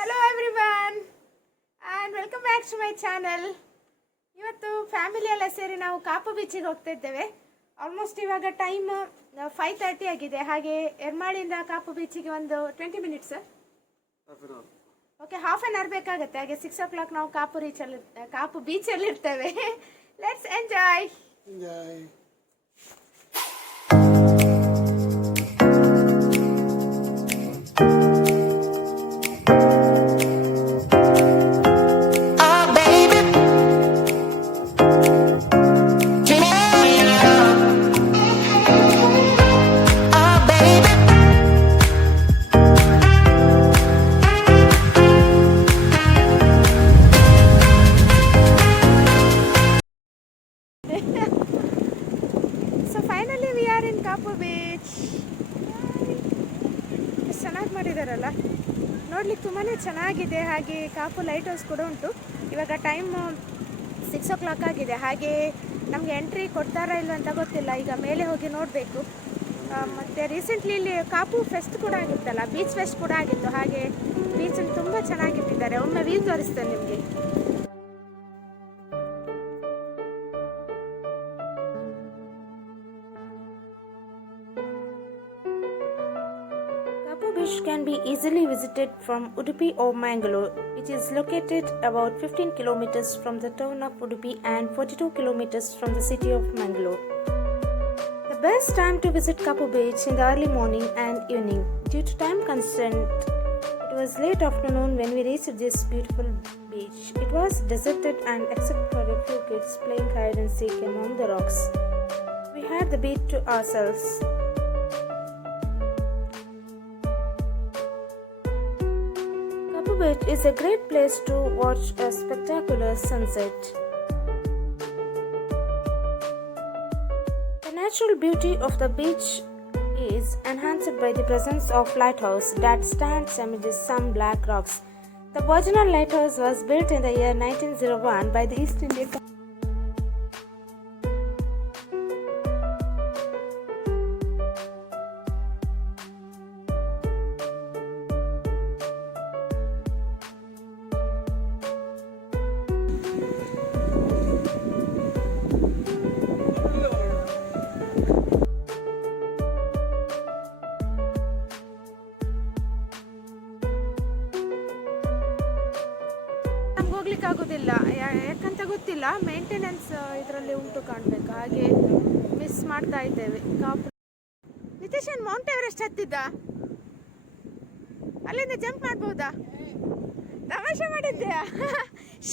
Hello everyone and welcome back to my channel. ಇವತ್ತು family ಎಲ್ಲ ಸೇರಿ ನಾವು ಕಾಪು ಬೀಚಿಗೆ ಹೋಗ್ತಾ ಇದ್ದೇವೆ. ಆಲ್ಮೋಸ್ಟ್ ಇವಾಗ ಟೈಮ್ 5:30 ಆಗಿದೆ. ಹಾಗೆ ಎರ್ಮಾಳಿಂದ ಕಾಪು ಬೀಚಿಗೆ ಒಂದು 20 minutes, okay, half an hour ಬೇಕಾಗುತ್ತೆ. ಹಾಗೆ 6 o'clock ನಾವು ಕಾಪು ಬೀಚಲ್ಲಿ ಇರ್ತೇವೆ. Let's enjoy. ಕಾಪು ಬೀಚ್ ಚೆನ್ನಾಗಿ ಮಾಡಿದಾರಲ್ಲ, ನೋಡ್ಲಿಕ್ಕೆ ತುಂಬಾ ಚೆನ್ನಾಗಿದೆ. ಹಾಗೆ ಕಾಪು ಲೈಟ್ ಹೌಸ್ ಕೂಡ ಉಂಟು. ಇವಾಗ ಟೈಮ್ 6 o'clock ಆಗಿದೆ. ಹಾಗೆ ನಮಗೆ ಎಂಟ್ರಿ ಕೊಡ್ತಾರಾ ಇಲ್ಲ ಅಂತ ಗೊತ್ತಿಲ್ಲ, ಈಗ ಮೇಲೆ ಹೋಗಿ ನೋಡಬೇಕು. ಮತ್ತು ರೀಸೆಂಟ್ಲಿ ಇಲ್ಲಿ ಕಾಪು ಫೆಸ್ಟ್ ಕೂಡ ಆಗಿತ್ತಲ್ಲ, ಬೀಚ್ ಫೆಸ್ಟ್ ಕೂಡ ಆಗಿತ್ತು. ಹಾಗೆ ಬೀಚನ್ನು ತುಂಬ ಚೆನ್ನಾಗಿಟ್ಟಿದ್ದಾರೆ. ಒಮ್ಮೆ ವ್ಯೂ ತೋರಿಸ್ತೇನೆ ನಿಮಗೆ. Beach can be easily visited from Udupi or Mangalore, which is located about 15 kilometers from the town of Udupi and 42 kilometers from the city of Mangalore. The best time to visit Kaup Beach in the early morning and evening. Due to time constraint, it was late afternoon when we reached this beautiful beach. It was deserted and except for a few kids playing hide and seek among the rocks, we had the beach to ourselves. It is a great place to watch a spectacular sunset. The natural beauty of the beach is enhanced by the presence of lighthouse that stands amid some black rocks. The original lighthouse was built in the year 1901 by the East India Company. ಹೋಗ್ಲಿಕ್ಕಾಗೋದಿಲ್ಲ, ಯಾಕಂತ ಗೊತ್ತಿಲ್ಲ. Maintenance ಇದರಲ್ಲಿ ಉಂಟು ಕಾಣಬೇಕು. ಹಾಗೆ miss ಮಾಡ್ತಾ ಇದ್ದೇವೆ. ನಿತೀಶ್ ಏನು Mount Everest ಹತ್ತಿದ್ದ? ಅಲ್ಲಿಂದ ಜಂಪ್ ಮಾಡ್ಬೋದಾ? ತಮಾಷೆ ಮಾಡಿದ್ಯಾ?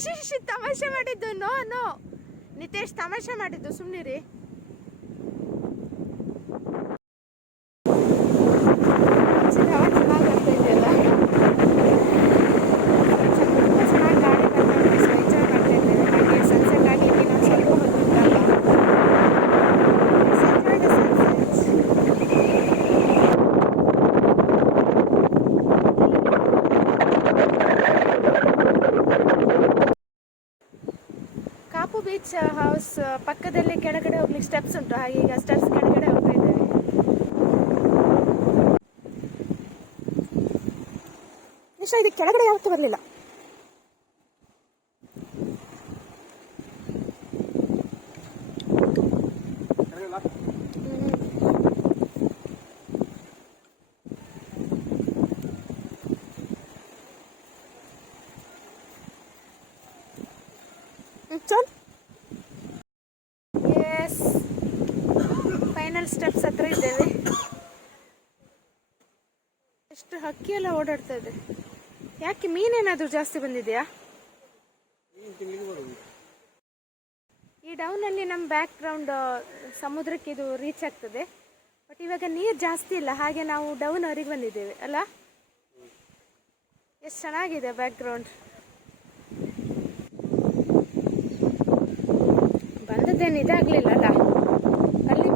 ಶಿಶಿ ತಮಾಷೆ ಮಾಡಿದ್ದು. ನೋ ನೋ ನಿತೇಶ್, ತಮಾಷೆ ಮಾಡಿದ್ದು, ಸುಮ್ಮನಿರಿ. ಕಾಪು ಬೀಚ್ ಹೌಸ್ ಪಕ್ಕದಲ್ಲಿ ಕೆಳಗಡೆ ಹೋಗ್ಲಿಕ್ಕೆ ಸ್ಟೆಪ್ಸ್ ಉಂಟು. ಹಾಗೆ ಈಗ ಸ್ಟೆಪ್ಸ್ ಕೆಳಗಡೆ ಹೋಗ್ತಾ ಇದ್ದೇವೆ. ನಿಶಾ, ಇದಕ್ಕೆ ಕೆಳಗಡೆ ಯಾವತ್ತೂ ಬರಲಿಲ್ಲ. ಎಸ್, ಫೈನಲ್ ಸ್ಟೆಪ್ಸ್ ಹತ್ರ ಇದ್ದೇವೆ. ಎಷ್ಟು ಹಕ್ಕಿ ಎಲ್ಲ ಓಡಾಡ್ತಾ ಇದೆ. ಯಾಕೆ, ಮೀನೇನಾದ್ರೂ ಜಾಸ್ತಿ ಬಂದಿದೆಯಾ? ಈ ಡೌನ್ ಅಲ್ಲಿ ನಮ್ಮ ಬ್ಯಾಕ್ ಗ್ರೌಂಡ್ ಸಮುದ್ರಕ್ಕೆ ಇದು ರೀಚ್ ಆಗ್ತದೆ. ಬಟ್ ಇವಾಗ ನೀರು ಜಾಸ್ತಿ ಇಲ್ಲ, ಹಾಗೆ ನಾವು ಡೌನ್ ಅವರಿಗೆ ಬಂದಿದ್ದೇವೆ ಅಲ್ಲ. ಎಷ್ಟು ಚೆನ್ನಾಗಿದೆ ಬ್ಯಾಕ್ ಗ್ರೌಂಡ್. ಬಂದದ್ದೇನು ಇದಾಗಲಿಲ್ಲ ಅಲ್ಲ ಅಲ್ಲಿ.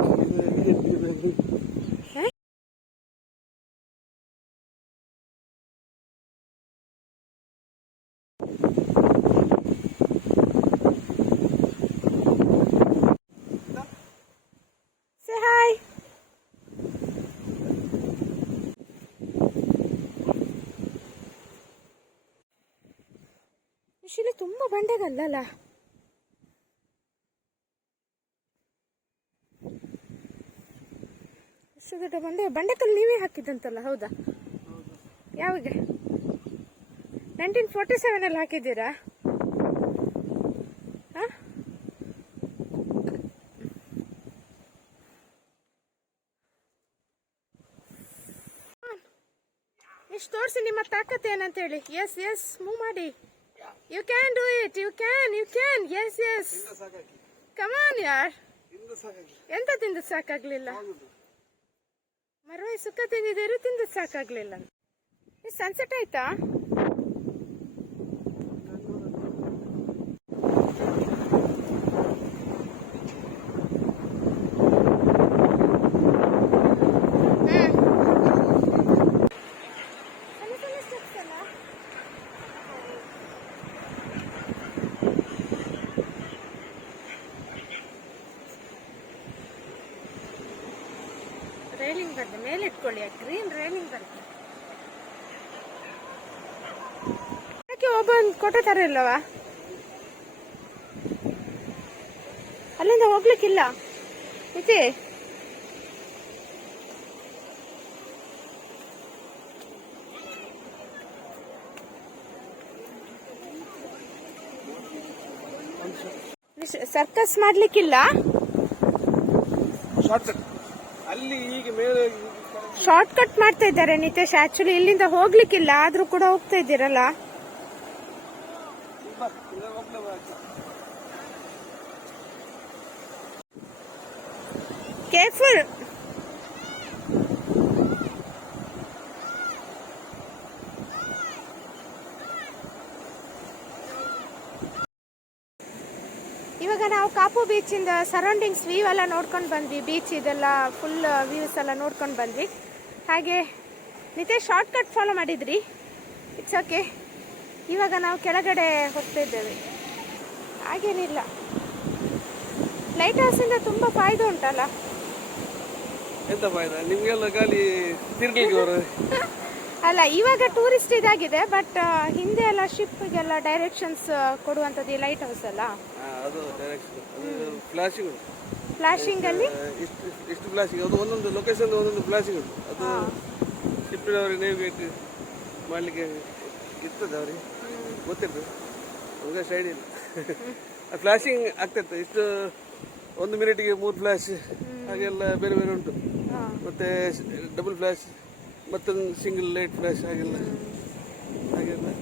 Say hi. ತುಂಬ ಬಂಡೆಗಲ್ಲಲ್ಲ. ಇಷ್ಟು ದೊಡ್ಡ ಬಂಡೆಕಲ್ಲು ನೀವೇ ಹಾಕಿದ್ದಂತಲ್ಲ, ಹೌದಾ? ಯಾವಾಗ? 1947 ಹಾಕಿದ್ದೀರಾ? ಇಷ್ಟು ತೋರಿಸಿ ನಿಮ್ಮ ತಾಕತ್ ಏನಂತ ಹೇಳಿ. ಎಸ್ ಎಸ್, ಮೂವ್ ಮಾಡಿ. You can do it, you can, you can. Yes yes, come on ಯಾರ್. ಎಂತ ತಿಂದು ಸಾಕಾಗ್ಲಿಲ್ಲ? ಮರವಾಯಿ ಸುಕ್ಕ ತಿಂದಿದ್ದೀರಿ, ತಿಂದು ಸಾಕಾಗ್ಲಿಲ್ಲ. ಸನ್ಸೆಟ್ ಆಯ್ತಾ? ರೈಲಿಂಗ್ ಬರ್ತದೆ, ಮೇಲೆ ಇಟ್ಕೊಳ್ಳಿ. ಗ್ರೀನ್ ರೈಲಿಂಗ್ ಬರ್ತದೆ. ಯಾಕೆ ಒಬ್ಬ ಕೊಟ್ಟ ತರ ಇಲ್ಲವಾ? ಅಲ್ಲಿಂದ ಹೋಗ್ಲಿಕ್ಕಿಲ್ಲ ಇತಿ. ಸರ್ಕಸ್ ಮಾಡ್ಲಿಕ್ಕಿಲ್ಲ. ಶಾರ್ಟ್ ಕಟ್ ಮಾಡ್ತಾ ಇದ್ದಾರೆ ನಿತೇಶ್. ಆಕ್ಚುಲಿ ಇಲ್ಲಿಂದ ಹೋಗ್ಲಿಕ್ಕಿಲ್ಲ, ಆದ್ರೂ ಕೂಡ ಹೋಗ್ತಾ ಇದ್ದೀರಲ್ಲ. ಕೇರ್ಫುಲ್. ಇವಾಗ ನಾವು ಕಾಪು ಬೀಚ್ ಇಂದ ಸರೌಂಡಿಂಗ್ಸ್ ವ್ಯೂ ಎಲ್ಲ ನೋಡ್ಕೊಂಡು ಬಂದ್ವಿ. ಬೀಚ್ ಇದೆಲ್ಲ ಫುಲ್ ವ್ಯೂಸ್ ಎಲ್ಲ ನೋಡ್ಕೊಂಡು ಬಂದ್ವಿ. ಹಾಗೆ ನಿತೇಶ್ ಶಾರ್ಟ್ ಕಟ್ ಫಾಲೋ ಮಾಡಿದ್ರಿ, ಇಟ್ಸ್ ಓಕೆ. ಇವಾಗ ನಾವು ಕೆಳಗಡೆ ಹೋಗ್ತಾ ಇದ್ದೇವೆ. ಹಾಗೇನಿಲ್ಲ, ಲೈಟ್ ಹೌಸ್ ಇಂದ ತುಂಬಾ ಫಾಯ್ದೆ ಉಂಟಲ್ಲ. ಎಂತ ಫಾಯ್ದ ನಿಮ್ಗೆಲ್ಲ? ಖಾಲಿ ತಿರ್ಗಲಿಕ್ಕೆ ಅಲ್ಲ, ಇವಾಗ ಟೂರಿಸ್ಟ್ ಇದಾಗಿದೆ, ಬಟ್ ಹಿಂದೆ ಎಲ್ಲ ಶಿಪ್ಗೆಲ್ಲ ಡೈರೆಕ್ಷನ್ಸ್ ಕೊಡುವಂಥದ್ದು ಈ ಲೈಟ್ ಹೌಸ್ ಅಲ್ಲ. ಅದು ಡೈರೆಕ್ಷನ್, ಅದು ಫ್ಲಾಶಿಂಗ್. ಫ್ಲಾಶಿಂಗ್ ಅಲ್ಲಿ ಎಷ್ಟು ಫ್ಲಾಶಿಂಗ್, ಅದು ಒಂದೊಂದು ಲೊಕೇಶನ್ ಒಂದೊಂದು ಫ್ಲಾಶಿಂಗ್ ಉಂಟು. ಅದು ಶಿಪ್ಪಿನವ್ರಿಗೆ ನೇವಿಗೇಟ್ ಮಾಡಲಿಕ್ಕೆ ಇರ್ತದೆ, ಅವ್ರಿಗೆ ಗೊತ್ತಿರ್ತದೆ. ನಮ್ಗೆ ಅಷ್ಟು ಐಡಿಯಾ ಇಲ್ಲ. ಫ್ಲಾಶಿಂಗ್ ಆಗ್ತೈತೆ. ಇಷ್ಟು 1 ಮಿನಿಟಿಗೆ 3 ಫ್ಲಾಶ್ ಹಾಗೆಲ್ಲ ಬೇರೆ ಬೇರೆ ಉಂಟು. ಮತ್ತೆ ಡಬಲ್ ಫ್ಲಾಶ್, ಮತ್ತೊಂದು ಸಿಂಗಲ್ ಲೈಟ್ ಫ್ಲಾಶ್, ಹಾಗೆಲ್ಲ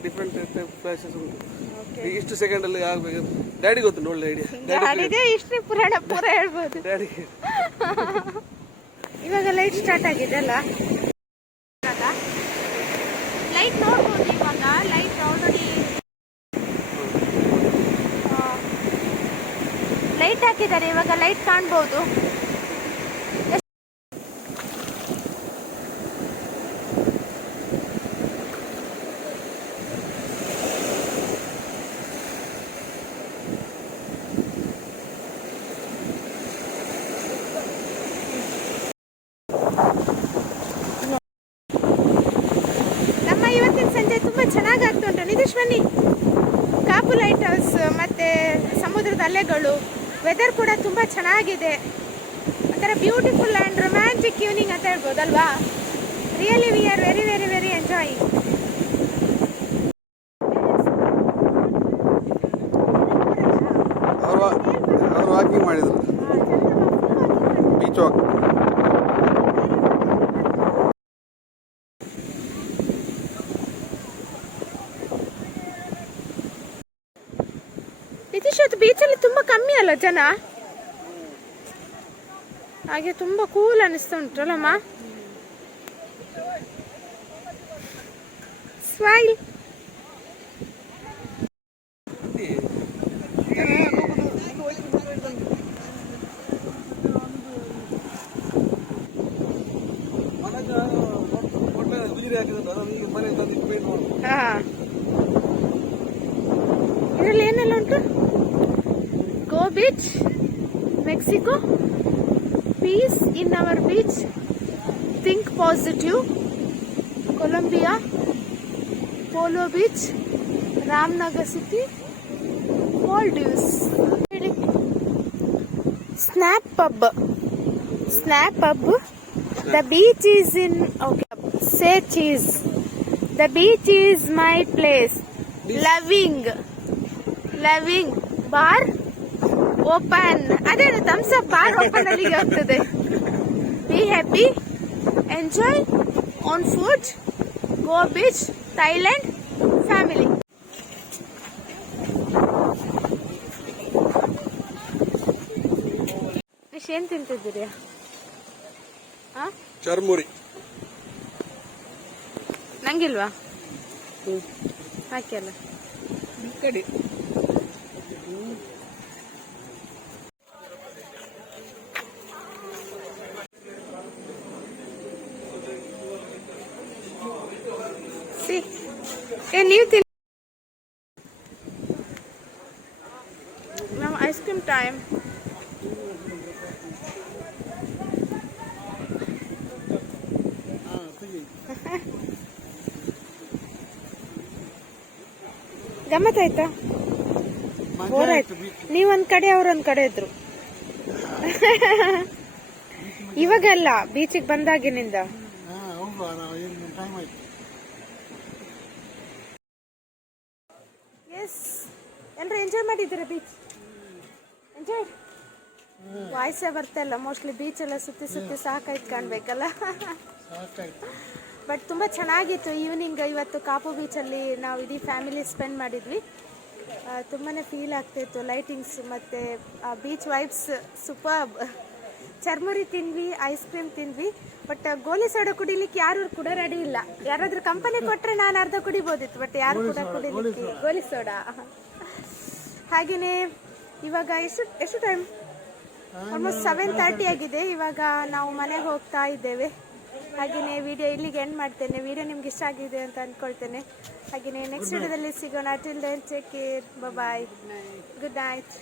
ಡಿಫ್ರೆಂಟ್ ಟೈಪ್ ಫ್ಲಾಶಸ್ ಉಂಟು. ಇಷ್ಟು ಸೆಕೆಂಡ್ ಅಲ್ಲಿ ಆಗ್ಬೇಕು. ಡ್ಯಾಡಿ ಗೊತ್ತು, ಒಳ್ಳೆ ಐಡಿಯಾ. ಇಷ್ಟು ಪುರಾಣ ಪೂರ ಹೇಳ್ಬೋದು ಡ್ಯಾಡಿ. ಇವಾಗ ಲೈಟ್ ಸ್ಟಾರ್ಟ್ ಆಗಿದೆ ಅಲ್ಲ, ಲೈಟ್ ನೋಡ್ಬೋದು. ಇವಾಗ ಲೈಟ್ ಆಲ್ರೆಡಿ ಲೈಟ್ ಹಾಕಿದ್ದಾರೆ. ಇವಾಗ ಲೈಟ್ ಕಾಣ್ಬೋದು. ಇವತ್ತಿನ ಸಂಜೆ ತುಂಬಾ ಚೆನ್ನಾಗಿ ಆಗ್ತುಂಟು. ನಿತೇಶ್ ಬನ್ನಿ. ಕಾಪು ಲೈಟ್ ಹೌಸ್ ಮತ್ತೆ ಸಮುದ್ರದ ಅಲೆಗಳು, ವೆದರ್ ಕೂಡ ತುಂಬಾ ಚೆನ್ನಾಗಿದೆ. ಒಂಥರ ಬ್ಯೂಟಿಫುಲ್ ಆ್ಯಂಡ್ ರೊಮ್ಯಾಂಟಿಕ್ ಈವ್ನಿಂಗ್ ಅಂತ ಹೇಳ್ಬೋದಲ್ವಾ? Really we are very very very enjoying. ಅವರು ವಾಕಿಂಗ್ ಮಾಡಿದ್ರು, ಬೀಚ್ ವಾಕ್. ನಿತೀಶ್, ಅದು ಬೀಚಲ್ಲಿ ತುಂಬಾ ಕಮ್ಮಿ ಅಲ್ಲ ಜನ? ಹಾಗೆ ತುಂಬಾ ಕೂಲ್ ಅನಿಸ್ತಾ ಉಂಟಲ್ಲಮ್ಮ. ಸ್ಮೈಲ್. ಇದರಲ್ಲಿ ಏನೆಲ್ಲ ಉಂಟು? Go beach, Mexico, peace in our beach, think positive, Colombia, polo beach, Ramanagar city, Maldives. Snap pub. Snap pub. The beach is in. Okay. Say cheese. The beach is my place. Loving. Bar open. ಅದೇನು thumbs up bar open ಅಲ್ಲಿಗೆ ಹೋಗ್ತದೆ. Be happy. Enjoy on food. Go beach. Thailand. Family. ಏನ್ ತಿಂತಿದ್ದೀರಿ? ಚರ್ಮುರಿ. ನಂಗಿಲ್ವಾ? ಹಾಕಿ ಅಲ್ಲ ಕಡಿ. ನೀವು ತಿನ್. ನಾವು ice cream time. ಗಮ್ಮತ್ ಆಯ್ತಾ? ಬೋರ್ ಆಯ್ತು. ನೀವೊಂದ್ ಕಡೆ ಅವ್ರೊಂದ್ ಕಡೆ ಇದ್ರು. ಇವಾಗಲ್ಲ, ಬೀಚಿಗೆ ಬಂದಾಗಿನಿಂದ. ಎಸ್, ಎಲ್ರು ಎಂಜಾಯ್ ಮಾಡಿದ್ದೀರಾ ಬೀಚ್? ಎಂಜಾಯ್. ವಾಯ್ಸೇ ಬರ್ತಾ ಇಲ್ಲ. ಮೋಸ್ಟ್ಲಿ ಬೀಚ್ ಎಲ್ಲ ಸುತ್ತಿ ಸಾಕಾಯ್ತು ಕಾಣ್ಬೇಕಲ್ಲ. ಬಟ್ ತುಂಬ ಚೆನ್ನಾಗಿತ್ತು ಈವ್ನಿಂಗ್. ಇವತ್ತು ಕಾಪು ಬೀಚಲ್ಲಿ ನಾವು ಇಡೀ ಫ್ಯಾಮಿಲಿ ಸ್ಪೆಂಡ್ ಮಾಡಿದ್ವಿ. ತುಂಬಾ ಫೀಲ್ ಆಗ್ತಾಯಿತ್ತು. ಲೈಟಿಂಗ್ಸ್ ಮತ್ತು ಬೀಚ್ ವೈಬ್ಸ್ ಸೂಪರ್ಬ್. ಚರ್ಮುರಿ ತಿಂದ್ವಿ, ಐಸ್ ಕ್ರೀಮ್ ತಿಂದ್ವಿ. ಬಟ್ ಗೋಲಿ ಸೋಡಾ ಕುಡಿಲಿಕ್ಕೆ ಯಾರು ಕೂಡ ರೆಡಿ ಇಲ್ಲ. ಯಾರಾದರೂ ಕಂಪನಿ ಕೊಟ್ಟರೆ ನಾನು ಅರ್ಧ ಕುಡಿಬೋದಿತ್ತು, ಬಟ್ ಯಾರು ಕೂಡ ಕುಡಿಲಿಕ್ಕೆ ಗೋಲಿ ಸೋಡಾ. ಹಾಗೆಯೇ ಇವಾಗ ಎಷ್ಟು ಟೈಮ್? ಆಲ್ಮೋಸ್ಟ್ 7:30 ಆಗಿದೆ. ಇವಾಗ ನಾವು ಮನೆಗೆ ಹೋಗ್ತಾ ಇದ್ದೇವೆ. ಹಾಗೆಯೇ ವಿಡಿಯೋ ಇಲ್ಲಿಗೆ ಎಂಡ್ ಮಾಡ್ತೇನೆ. ವಿಡಿಯೋ ನಿಮ್ಗೆ ಇಷ್ಟ ಆಗಿದೆ ಅಂತ ಅಂದ್ಕೊಳ್ತೇನೆ. ಹಾಗೆಯೇ ನೆಕ್ಸ್ಟ್ ವಿಡಿಯೋದಲ್ಲಿ ಸಿಗೋಣ. Till then take care. Bye. Good night.